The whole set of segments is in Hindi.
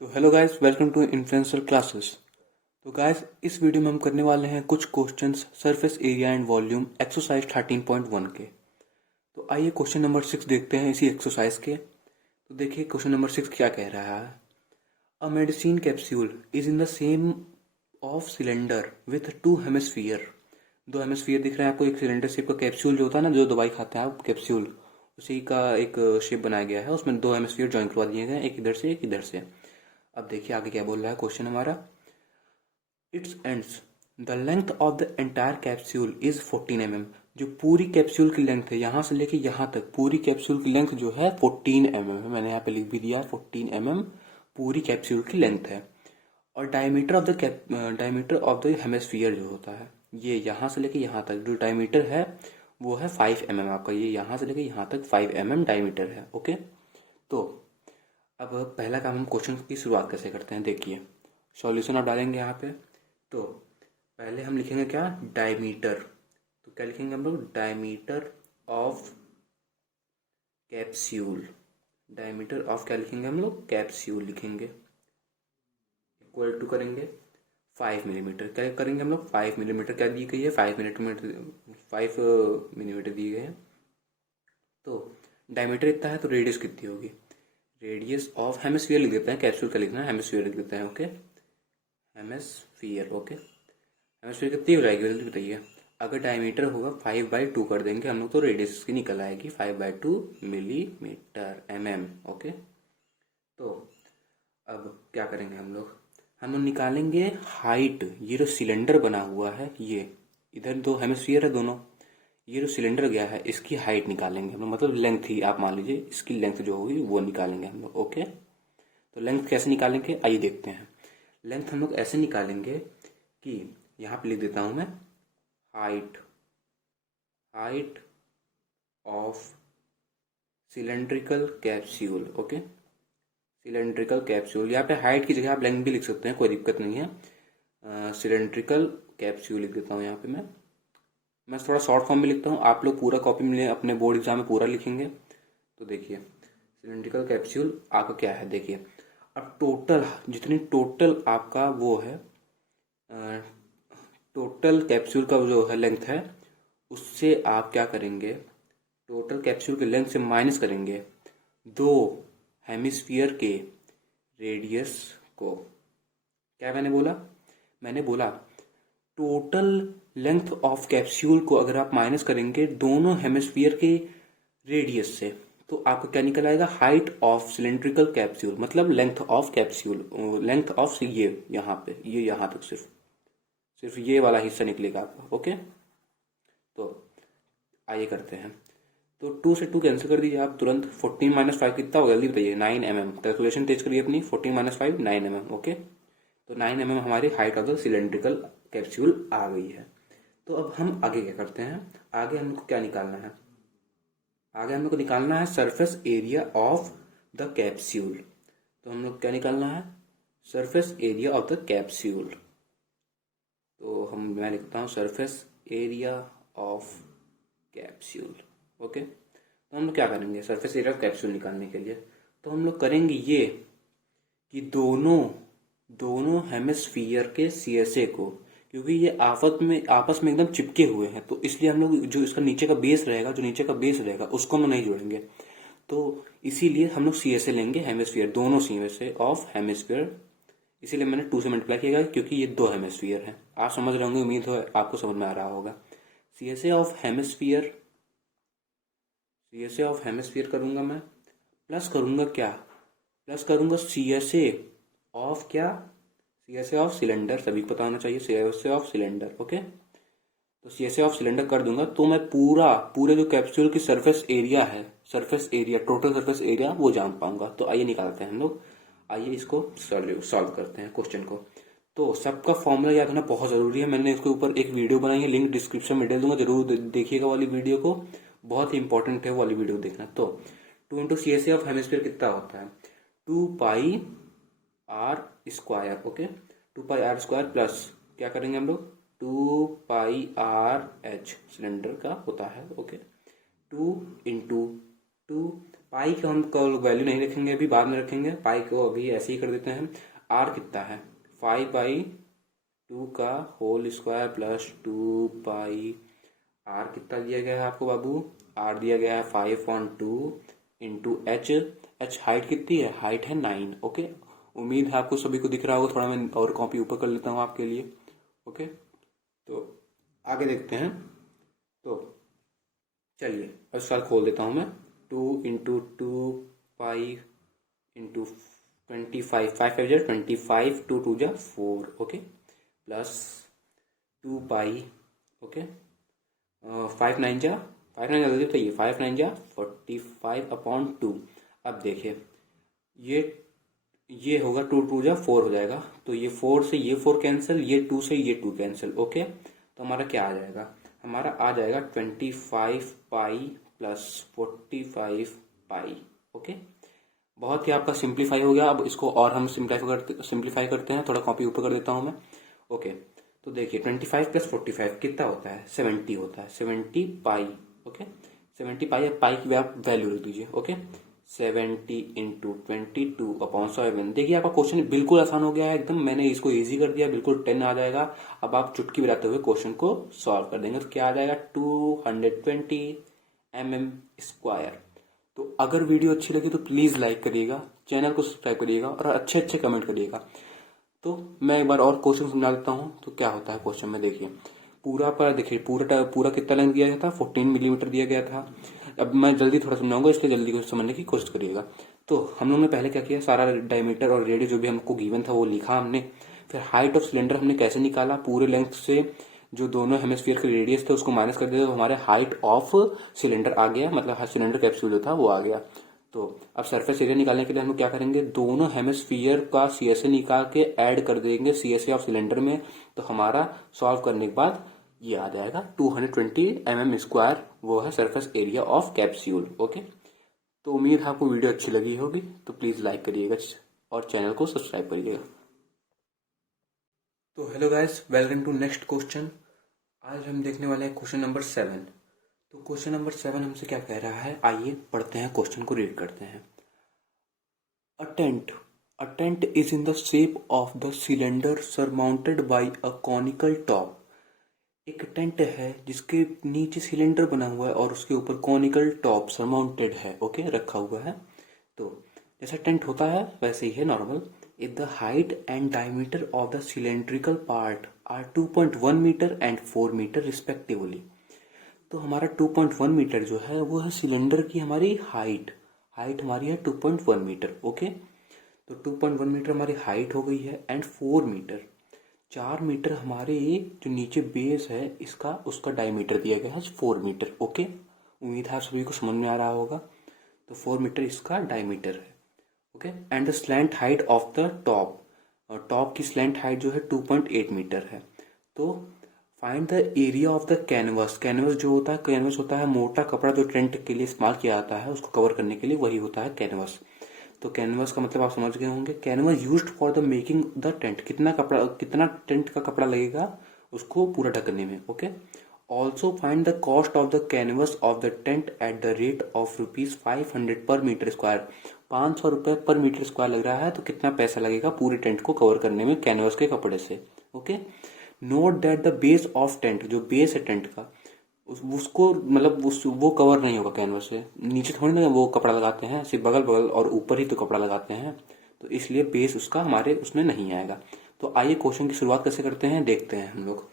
तो hello guys, welcome to influencer classes. तो गाइस, इस वीडियो में हम करने वाले हैं कुछ questions surface area and volume exercise 13.1 के। तो आइए क्वेश्चन नंबर 6 देखते हैं इसी एक्सरसाइज के। तो देखिए क्वेश्चन नंबर 6 क्या कह रहा है। A medicine capsule is in the same of cylinder with to hemisphere. दो हेमिस्फीयर दिख रहे हैं आपको। एक सिलेंडर शेप का कैप्सूल जो होता है ना, जो दवाई खाते हैं आप, कैप्सूल, उसी का एक शेप बनाया गया है। उसमें दो हेमिस्फीयर ज्वाइन करवा दिए गए हैं, एक इधर से एक इधर से। अब देखिए आगे क्या बोल रहा है क्वेश्चन हमारा। It's ends the length of the entire capsule is 14 mm। जो पूरी कैप्सूल की लेंथ है यहाँ से लेके यहाँ तक, पूरी कैप्सूल की लेंथ जो है 14 mm है। मैंने यहाँ पे लिख भी दिया है 14 mm पूरी कैप्सूल की लेंथ है। और डायमीटर ऑफ द हेमिस्फीयर जो होता है, ये यहाँ से लेके यहाँ तक जो डायमीटर है वो है 5 mm आपका। ये यहाँ से लेके यहाँ तक 5 mm डायमीटर है। ओके, तो अब पहला काम हम क्वेश्चन की शुरुआत कैसे करते हैं, देखिए। सॉल्यूशन आप डालेंगे यहाँ पे। तो पहले हम लिखेंगे क्या, डायमीटर। तो क्या लिखेंगे हम लोग, diameter of capsule. Diameter of क्या लिखेंगे हम लोग, कैप्सूल लिखेंगे। इक्वल टू करेंगे 5 मिलीमीटर। क्या करेंगे हम लोग, 5 मिलीमीटर क्या दी गई है, 5 मिलीमीटर दी गई है। तो डायमीटर इतना है तो रेडियस कितनी होगी, रेडियस ऑफ हेमिस्फीयर लिख देते हैं, कैप्सूल का लिखना है, हेमिस्फीयर लिख देते हैं। Okay, hemisphere. ओके, हेमिस्फीयर कितनी हो जाएगी जल्दी बताइए। अगर डायमीटर होगा 5/2 कर देंगे हम लोग तो रेडियस इसकी निकल आएगी 5/2 मिलीमीटर mm। ओके, तो अब क्या करेंगे हम लोग निकालेंगे हाइट। ये जो सिलेंडर बना हुआ है, ये इधर दो हेमिस्फीयर है दोनों, ये जो सिलेंडर गया है इसकी हाइट निकालेंगे हम लोग, मतलब लेंथ ही आप मान लीजिए, इसकी लेंथ जो होगी वो निकालेंगे हम लोग। ओके, तो लेंथ कैसे निकालेंगे आइए देखते हैं। लेंथ हम लोग ऐसे निकालेंगे कि यहाँ पे लिख देता हूँ मैं, height height of cylindrical capsule. Okay, cylindrical capsule, यहाँ पे हाइट की जगह आप लेंथ भी लिख सकते हैं, कोई दिक्कत नहीं है। सिलेंड्रिकल कैप्सूल लिख देता हूँ यहाँ पे मैं थोड़ा शॉर्ट फॉर्म में लिखता हूँ, आप लोग पूरा कॉपी में अपने बोर्ड एग्जाम में पूरा लिखेंगे। तो देखिए सिलेंड्रिकल कैप्सूल आपका क्या है, देखिए। अब टोटल जितनी टोटल आपका वो है, टोटल कैप्सूल का जो है लेंथ है, उससे आप क्या करेंगे, टोटल कैप्सूल के लेंथ से माइनस करेंगे दो हेमिस्फीयर के रेडियस को। क्या मैंने बोला टोटल लेंथ ऑफ कैप्सूल को अगर आप माइनस करेंगे दोनों हेमिस्फीयर के रेडियस से, तो आपको क्या निकल आएगा, हाइट ऑफ सिलेंड्रिकल कैप्सूल, मतलब length of capsule, length of ये यहाँ पे, ये यहाँ तक सिर्फ ये वाला हिस्सा निकलेगा आपका। ओके, तो आइए करते हैं। तो 2 से 2 कैंसिल कर दीजिए आप तुरंत। 14 - 5 कितना होगा जल्दी बताइए, 9 mm। कैलकुलेशन तेज करिए अपनी। 14 - 5 9 mm। ओके, तो 9 mm हमारी height of the cylindrical capsule आ गई है। तो अब हम आगे क्या करते हैं, आगे हमको क्या निकालना है, आगे हम लोग को निकालना है surface area of the capsule. तो हम लोग क्या निकालना है, surface area of the capsule. तो मैं लिखता हूँ surface area of capsule. Okay, तो हम लोग क्या करेंगे सरफेस एरिया ऑफ कैप्सूल निकालने के लिए, तो हम लोग करेंगे ये कि दोनों दोनों हेमिस्फीयर के CSA को, क्योंकि ये आपस में एकदम चिपके हुए हैं, तो इसलिए हम लोग जो इसका नीचे का बेस रहेगा, जो नीचे का बेस रहेगा उसको हम नहीं जोड़ेंगे। तो इसीलिए हम लोग CSA लेंगे, हेमिस्फीयर, दोनों CSA ऑफ हेमिस्फीयर। इसीलिए मैंने 2 से मल्टीप्लाई किया क्योंकि ये दो हेमिस्फीयर हैं। आप समझ रहे होंगे, उम्मीद है आपको समझ में आ रहा होगा। CSA of hemisphere, CSA of hemisphere करूंगा मैं, प्लस करूंगा क्या, प्लस करूंगा CSA ऑफ क्या, CSA ऑफ सिलेंडर। सभी को पता होना चाहिए CSA ऑफ सिलेंडर। ओके, तो CSA ऑफ सिलेंडर कर दूंगा तो मैं पूरे जो कैप्सूल की सरफेस एरिया है, surface area, total surface area वो जान पाऊंगा। तो आइए निकालते हैं हम लोग, आइए इसको सॉल्व करते हैं क्वेश्चन को। तो सबका फॉर्मूला याद होना बहुत जरूरी है। मैंने इसके ऊपर एक वीडियो बनाई है, लिंक डिस्क्रिप्शन में दे दूंगा, जरूर देखिएगा वाली वीडियो को, बहुत ही इंपॉर्टेंट है वाली वीडियो देखना। तो 2 × CSA ऑफ हेमिस्फीयर कितना होता है, 2πr²। ओके, 2πr² प्लस क्या करेंगे हम लोग, 2πrh सिलेंडर का होता है। ओके, 2 × 2 पाई का हम वैल्यू नहीं रखेंगे, अभी बाद में रखेंगे, पाई को अभी ऐसे ही कर देते हैं। आर कितना है, 5/2 का whole square plus 2 pi. R कितना दिया गया है आपको बाबू, आर दिया गया है 5/2 इंटू एच। एच हाइट कितनी है, हाइट है 9। ओके, उम्मीद है आपको सभी को दिख रहा होगा, थोड़ा मैं और कॉपी ऊपर कर लेता हूँ आपके लिए। ओके, तो आगे देखते हैं। तो चलिए अब सवाल खोल देता हूँ मैं। 2 × 2 पाई इंटू 25, 5×5 = 25, 2×2 = 4। ओके, प्लस 2 पाई। ओके, 5×9 जल्दी बताइए, 5×9 = 45/2। अब देखिए ये होगा 2×2 = 4 हो जाएगा, तो ये 4 से ये 4 कैंसिल, ये 2 से ये 2 कैंसिल। ओके, तो हमारा क्या आ जाएगा, हमारा आ जाएगा 25 पाई प्लस 45 पाई। ओके, बहुत ही आपका सिंप्लीफाई हो गया। अब इसको और हम सिंप्लीफाई करते हैं, थोड़ा कॉपी ऊपर कर देता हूँ मैं। ओके, तो देखिए 25 + 45 कितना होता है, 70 होता है, 70 पाई। ओके, 70 पाई, पाई की आप वैल्यू रख दीजिए। ओके, 70 × 22/7। देखिए आपका क्वेश्चन बिल्कुल आसान हो गया है एकदम, मैंने इसको इजी कर दिया, बिल्कुल 10 आ जाएगा। अब आप चुटकी बजाते हुए क्वेश्चन को सॉल्व कर देंगे, तो क्या आ जाएगा, 220 mm²। तो अगर वीडियो अच्छी लगी तो प्लीज लाइक करिएगा, चैनल को सब्सक्राइब करिएगा और अच्छे अच्छे कमेंट करिएगा। तो मैं एक बार और क्वेश्चन समझा देता हूँ, तो क्या होता है क्वेश्चन में। देखिए पूरा पर देखिए पूरा कितना लेंथ दिया गया था, 14 mm दिया गया था। अब मैं जल्दी थोड़ा समझाऊंगा, इसलिए जल्दी को समझने की कोशिश करिएगा। तो हम लोग ने पहले क्या किया, सारा डायमीटर और रेडियस जो भी हमको गिवन था वो लिखा हमने। फिर हाइट ऑफ सिलेंडर हमने कैसे निकाला, पूरे लेंथ से जो दोनों हेमिस्फीयर के रेडियस थे उसको माइनस कर दिया, तो हमारे हाइट ऑफ सिलेंडर आ गया, मतलब सिलेंडर कैप्सूल जो था वो आ गया। तो अब सरफेस एरिया निकालने के लिए हम लोग क्या करेंगे, दोनों हेमिस्फीयर का सीएसए निकाल के ऐड कर देंगे सीएसए ऑफ सिलेंडर में। तो हमारा सॉल्व करने के बाद ये आ जाएगा 220 mm², वो है surface area of capsule. Okay, तो उम्मीद है आपको वीडियो अच्छी लगी होगी, तो प्लीज लाइक करिएगा और चैनल को सब्सक्राइब करिएगा। तो hello guys, welcome to next question. आज हम देखने वाले हैं क्वेश्चन नंबर 7। तो क्वेश्चन नंबर 7 हमसे क्या कह रहा है, आइए पढ़ते हैं, क्वेश्चन को रीड करते हैं। A tent. A tent is in the shape of the cylinder surmounted by a conical top. एक टेंट है जिसके नीचे सिलेंडर बना हुआ है और उसके ऊपर कॉनिकल टॉप सरमाउंटेड है। ओके, रखा हुआ है। तो जैसा टेंट होता है वैसे ही है normal. If the height and diameter of the cylindrical part are 2.1 metre and 4 metre respectively. तो हमारा 2.1 मीटर जो है वो है सिलेंडर की हमारी हाइट। हाइट हमारी है 2.1 मीटर। ओके, तो 2.1 मीटर हमारी हाइट हो गई है एंड 4 मीटर, 4 मीटर हमारे जो नीचे बेस है इसका, उसका डायमीटर दिया गया है 4 मीटर। ओके, उम्मीद है आप सभी को समझ में आ रहा होगा। तो 4 मीटर इसका डायमीटर है। Okay, and the slant height of the top, और टॉप की स्लैंट हाइट जो है 2.8 मीटर है। तो find the area of the canvas. Canvas जो होता है, कैनवस होता है मोटा कपड़ा जो टेंट के लिए इस्तेमाल किया जाता है, उसको कवर करने के लिए, वही होता है कैनवस। तो कैनवस का मतलब आप समझ गए होंगे, canvas used for the making the tent. कितना टेंट का कपड़ा लगेगा उसको पूरा ढकने में। Okay, also find the cost of the canvas of the tent at the rate of ₹500/m²। 500 रुपए पर मीटर स्क्वायर लग रहा है, तो कितना पैसा लगेगा पूरे टेंट को कवर करने में कैनवस के कपड़े से। Okay, note that the base of tent, जो बेस है टेंट का, उसको मतलब वो कवर नहीं होगा कैनवस से, नीचे थोड़ी ना वो कपड़ा लगाते हैं, सिर्फ बगल बगल और ऊपर ही तो कपड़ा लगाते हैं, तो इसलिए बेस उसका हमारे उसमें नहीं आएगा। तो आइए क्वेश्चन की शुरुआत कैसे करते हैं देखते हैं हम लोग।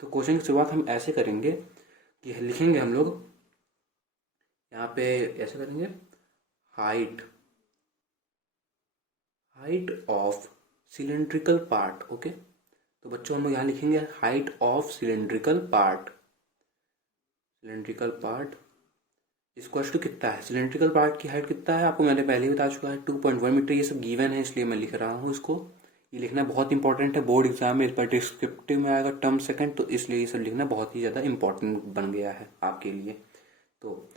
तो क्वेश्चन की शुरुआत हम ऐसे करेंगे कि लिखेंगे हम लोग यहाँ पे, ऐसे करेंगे, height height of cylindrical part. Okay, तो बच्चों हम लोग यहाँ लिखेंगे height of cylindrical part. Cylindrical part equals to कितना है, सिलेंड्रिकल पार्ट की हाइट कितना है आपको मैंने पहले ही बता चुका है, 2.1 मीटर। ये सब गिवन है इसलिए मैं लिख रहा हूँ इसको। ये लिखना बहुत इंपॉर्टेंट है, बोर्ड एग्जाम में इस पर डिस्क्रिप्टिव में आएगा टर्म सेकंड, तो इसलिए ये सब लिखना बहुत ही ज़्यादा इंपॉर्टेंट बन गया है आपके लिए। तो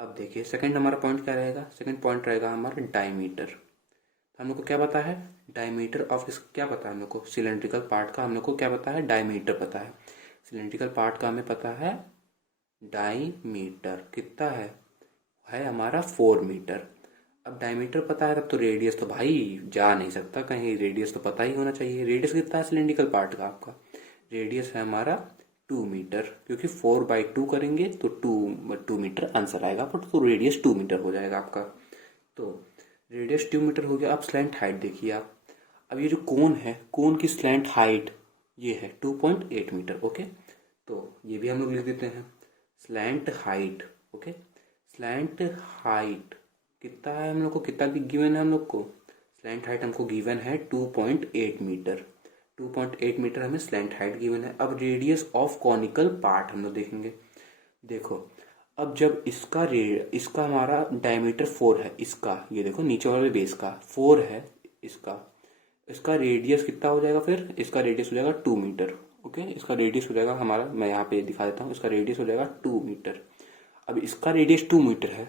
अब देखिए सेकंड हमारा पॉइंट क्या रहेगा, सेकंड पॉइंट रहेगा हमारा डायमीटर। हम लोग को क्या पता है, डायमीटर ऑफ इस क्या पता है हम लोग को, सिलेंड्रिकल पार्ट का हम लोग को क्या पता है, डायमीटर पता है। सिलेंड्रिकल पार्ट का हमें पता है डायमीटर कितना है है हमारा 4 मीटर। अब डायमीटर पता है, तब तो रेडियस तो भाई जा नहीं सकता कहीं, रेडियस तो पता ही होना चाहिए। रेडियस कितना है सिलेंड्रिकल पार्ट का आपका? रेडियस है हमारा 2 मीटर, क्योंकि 4/2 करेंगे तो 2 मीटर आंसर आएगा, बट तो रेडियस 2 मीटर हो जाएगा आपका। तो रेडियस 2 मीटर हो गया। अब स्लैंट हाइट देखिए आप। अब ये जो कोन है, कोन की स्लैंट हाइट ये है 2.8 मीटर। ओके, तो ये भी हम लोग लिख देते हैं slant height. Okay, slant height कितना है हम लोग को, कितना गिवन है हम लोग को? स्लैंट हाइट हमको गिवन है 2.8 मीटर। 2.8 मीटर हमें स्लैंट हाइट गिवन है। अब रेडियस ऑफ कॉनिकल पार्ट हम लोग देखेंगे। देखो, अब जब इसका हमारा डायमीटर 4 है, इसका ये देखो नीचे वाले बेस का 4 है, इसका इसका रेडियस कितना हो जाएगा? फिर इसका रेडियस हो जाएगा 2 मीटर। ओके, इसका रेडियस हो जाएगा हमारा, मैं यहाँ पे दिखा देता हूँ, इसका रेडियस हो जाएगा 2 मीटर। अब इसका रेडियस 2 मीटर है,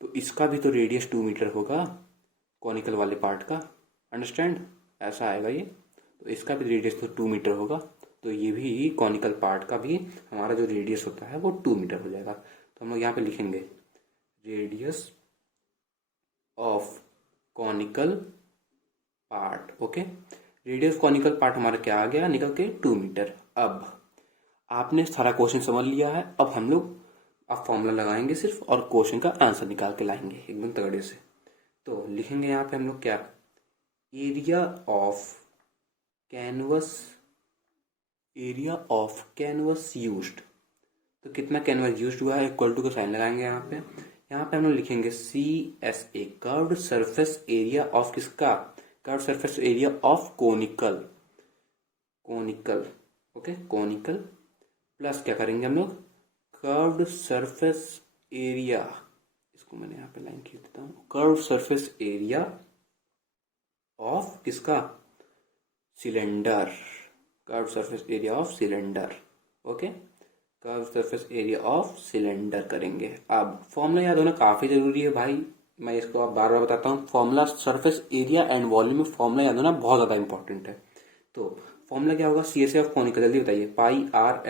तो इसका भी तो रेडियस 2 मीटर होगा कॉनिकल वाले पार्ट का। अंडरस्टैंड? ऐसा आएगा ये। तो इसका भी रेडियस तो 2 मीटर होगा, तो ये भी कॉनिकल पार्ट का भी हमारा जो रेडियस होता है वो 2 मीटर हो जाएगा। तो हम लोग यहाँ पे लिखेंगे radius of conical part. Okay, radius conical part हमारा क्या आ गया निकल के? 2 मीटर। अब आपने सारा क्वेश्चन समझ लिया है। अब हम लोग अब फॉर्मूला लगाएंगे सिर्फ, और क्वेश्चन का आंसर निकाल के लाएंगे एकदम तगड़े से। तो लिखेंगे यहाँ पे हम लोग क्या? Area of canvas, area of canvas used. तो कितना कैनवस यूज्ड हुआ है, इक्वल टू का साइन लगाएंगे यहाँ पे। यहाँ पे हम लोग लिखेंगे CSA, curved surface area of किसका? Curved surface area of conical, conical. Okay, conical plus क्या करेंगे हम लोग? कर्व्ड सरफेस एरिया, इसको मैंने यहाँ पे लाइन खींच देता हूँ, कर्व्ड सरफेस एरिया ऑफ किसका? Cylinder, curved surface area of cylinder. Okay, curve surface area of cylinder करेंगे। अब फॉर्मूला याद होना काफी जरूरी है भाई, मैं इसको आप बार बार बताता हूँ। Formula surface area and volume में फॉर्मूला याद होना बहुत ज्यादा इंपॉर्टेंट है। तो फॉर्मूला क्या होगा? CSA ऑफ कॉनिकल, जल्दी बताइए। पाई आर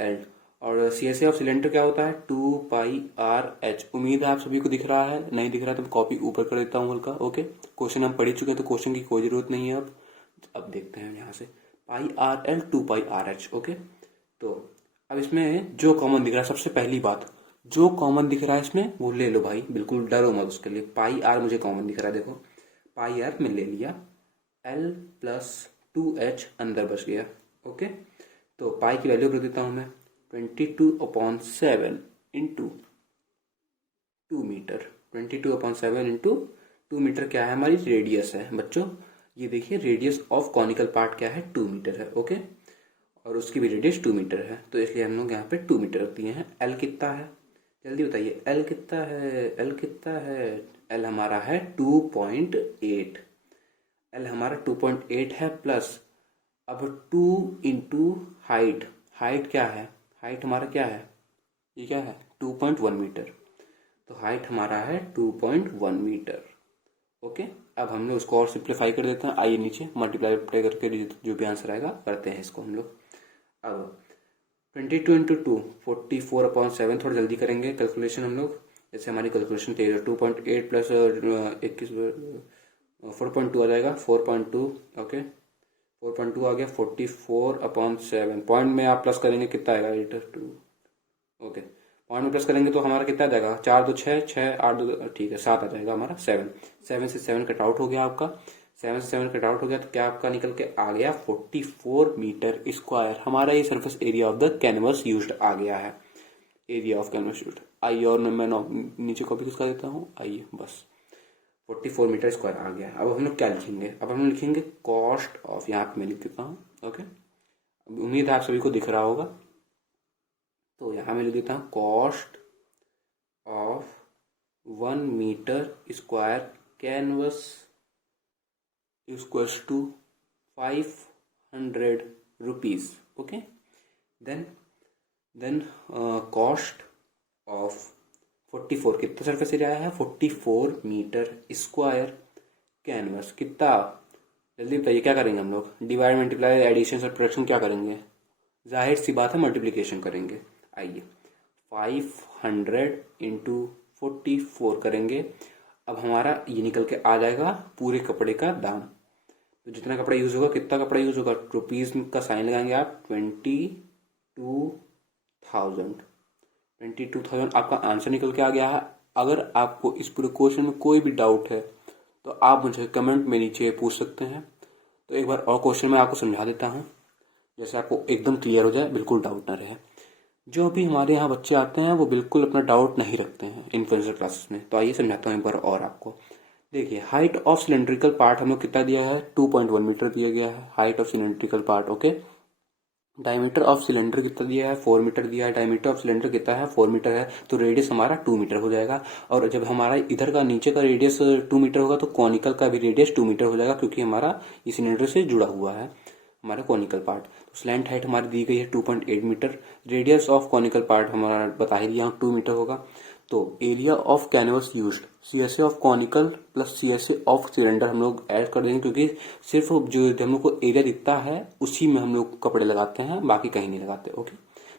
एल। और CSA ऑफ सिलेंडर क्या होता है? 2πRH। उम्मीद है आप सभी को दिख रहा है, नहीं दिख रहा तो मैं कॉपी ऊपर कर देता हूँ हल्का। ओके, क्वेश्चन हम पढ़ चुके हैं तो क्वेश्चन की कोई जरूरत नहीं है। अब देखते हैं यहाँ से, πRL 2πRH। ओके, तो अब इसमें जो कॉमन दिख रहा है, सबसे पहली बात जो कॉमन दिख रहा है इसमें वो ले लो भाई, बिल्कुल डरो मत उसके लिए। πR मुझे कॉमन दिख रहा है, देखो πR में ले लिया, L प्लस 2H अंदर बच गया। ओके, तो पाई की वैल्यू रख देता हूं मैं 22/7 इंटू 2 मीटर। 22/7 इंटू 2 मीटर क्या है? हमारी रेडियस है बच्चों। ये देखिए रेडियस ऑफ कॉनिकल पार्ट क्या है? 2 मीटर है। ओके, और उसकी भी रेडियस 2 मीटर है, तो इसलिए हम लोग यहाँ पे 2 मीटर रख दिए हैं। एल कितना है जल्दी बताइए? एल कितना है? एल कितना है? एल हमारा है 2.8। एल हमारा 2.8 है, प्लस अब 2 इंटू हाइट। हाइट क्या है? हाइट हमारा क्या है? ये क्या है? 2.1 मीटर। तो हाइट हमारा है 2.1 मीटर। ओके, अब हम लोग उसको और सिंप्लीफाई कर देते हैं। आइए नीचे मल्टीप्लाई करके जो भी आंसर आएगा करते हैं इसको हम लोग। अब 22 इंटू 2 44/7। थोड़ा जल्दी करेंगे कैलकुलेशन हम लोग, जैसे हमारी कैलकुलेशन तेज है। 2.8 प्लस 21 4.2 आ जाएगा, 4.2। ओके, 4.2 आ गया। 44/7 पॉइंट में आप प्लस करेंगे कितना आएगा? 2। ओके, पॉइंट में प्लस करेंगे तो हमारा कितना आ जाएगा? 4 2 6, 6 8 2, ठीक है 7 आ जाएगा हमारा। 7 से 7 कट आउट हो गया आपका। 7 से 7 कट आउट हो गया तो क्या आपका निकल के आ गया? 44 मीटर स्क्वायर। हमारा ये surface area of the canvas used आ गया है, एरिया ऑफ कैनवस यूज्ड। आइए और मैं नीचे कॉपी किसका देता हूँ, आइए बस 44 मीटर स्क्वायर आ गया। अब हम लोग क्या लिखेंगे? अब हम लिखेंगे कॉस्ट ऑफ, यहाँ पे मैं लिख देता हूँ। ओके, उम्मीद है आप सभी को दिख रहा होगा, तो यहाँ मैं लिख देता हूँ cost of 1 metre square canvas equals to 500 rupees. Okay, then cost of 44, कितना सरफेस एरिया आया है? 44 मीटर स्क्वायर कैनवस। कितना जल्दी बताइए? क्या करेंगे हम लोग? डिवाइड मल्टीप्लाई एडिशन और प्रोडक्शन क्या करेंगे? जाहिर सी बात है मल्टीप्लीकेशन करेंगे। आइए 500 इंटू 44 करेंगे। अब हमारा ये निकल के आ जाएगा पूरे कपड़े का दाम। तो जितना कपड़ा यूज होगा, कितना कपड़ा यूज होगा, रुपीज का साइन लगाएंगे आप, 22,000 आपका आंसर निकल के आ गया है। अगर आपको इस पूरे क्वेश्चन में कोई भी डाउट है तो आप मुझे कमेंट में नीचे पूछ सकते हैं। तो एक बार और क्वेश्चन मैं आपको समझा देता हूँ, जैसे आपको एकदम क्लियर हो जाए, बिल्कुल डाउट ना रहे। जो भी हमारे यहाँ बच्चे आते हैं वो बिल्कुल अपना डाउट नहीं रखते हैं इन्फ्लुएंसर क्लासेस में। तो आइए समझाता हूँ एक बार और आपको। देखिए, हाइट ऑफ सिलेंड्रिकल पार्ट हम लोग कितना दिया है, 2.1 मीटर दिया गया है height of cylindrical part. Okay, diameter of cylinder कितना दिया है, 4 मीटर दिया है। डायमीटर ऑफ सिलेंडर कितना है, 4 मीटर है, तो रेडियस हमारा 2 मीटर हो जाएगा। और जब हमारा इधर का नीचे का रेडियस 2 मीटर होगा तो कॉनिकल का भी रेडियस 2 मीटर हो जाएगा, क्योंकि हमारा ये सिलेंडर से जुड़ा हुआ है हमारा कॉनिकल पार्ट। तो स्लैंट हाइट हमारी दी गई है 2.8 metre. Radius of conical part हमारा बता ही दिया 2 मीटर होगा। तो area of canvas used, CSA of conical plus CSA of cylinder हम लोग ऐड कर देंगे, क्योंकि सिर्फ जो हम लोग को एरिया दिखता है उसी में हम लोग कपड़े लगाते हैं, बाकी कहीं नहीं लगाते। ओके,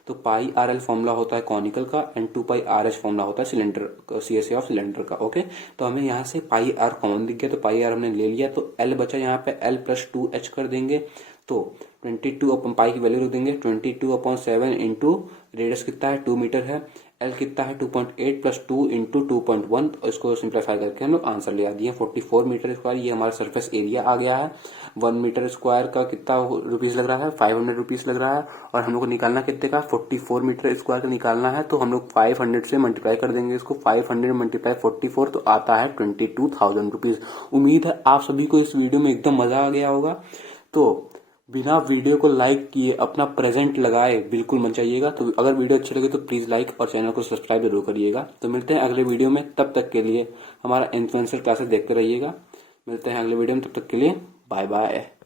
तो पाई आर एल फॉर्मूला होता है कॉनिकल का and 2 pi R H formula होता है सिलेंडर सीएसए ऑफ सिलेंडर का। ओके, तो हमें यहाँ से पाई आर कॉमन दिख गया, तो पाई आर हमने ले लिया, तो एल बचा यहाँ पे, एल प्लस 2h कर देंगे। तो 22 अपन पाई की वैल्यू रख देंगे, 22/7 इंटू रेडियस कितना है 2 मीटर है, एल कितना है 2.8 प्लस 2 इंटू 2.1। इसको सिंप्लीफाई करके हम लोग आंसर ले आ दिए 44 मीटर स्क्वायर। ये हमारा सरफेस एरिया आ गया है। 1 मीटर स्क्वायर का कितना रुपीज लग रहा है, 500 रुपीज लग रहा है। और हम लोग को निकालना कितने का, 44 मीटर स्क्वायर का निकालना है। तो हम लोग 500 से मल्टीप्लाई कर देंगे इसको, 500 मल्टीप्लाई 44 तो आता है 22,000 रुपीज। उम्मीद है आप सभी को इस वीडियो में एकदम मजा आ गया होगा। तो बिना वीडियो को लाइक किए अपना प्रेजेंट लगाए बिल्कुल मत जाइएगा। तो अगर वीडियो अच्छी लगे तो प्लीज लाइक और चैनल को सब्सक्राइब जरूर करिएगा। तो मिलते हैं अगले वीडियो में, तब तक के लिए हमारा इन्फ्लुएंसर क्लासेस देखते रहिएगा। मिलते हैं अगले वीडियो में, तब तक के लिए बाय बाय।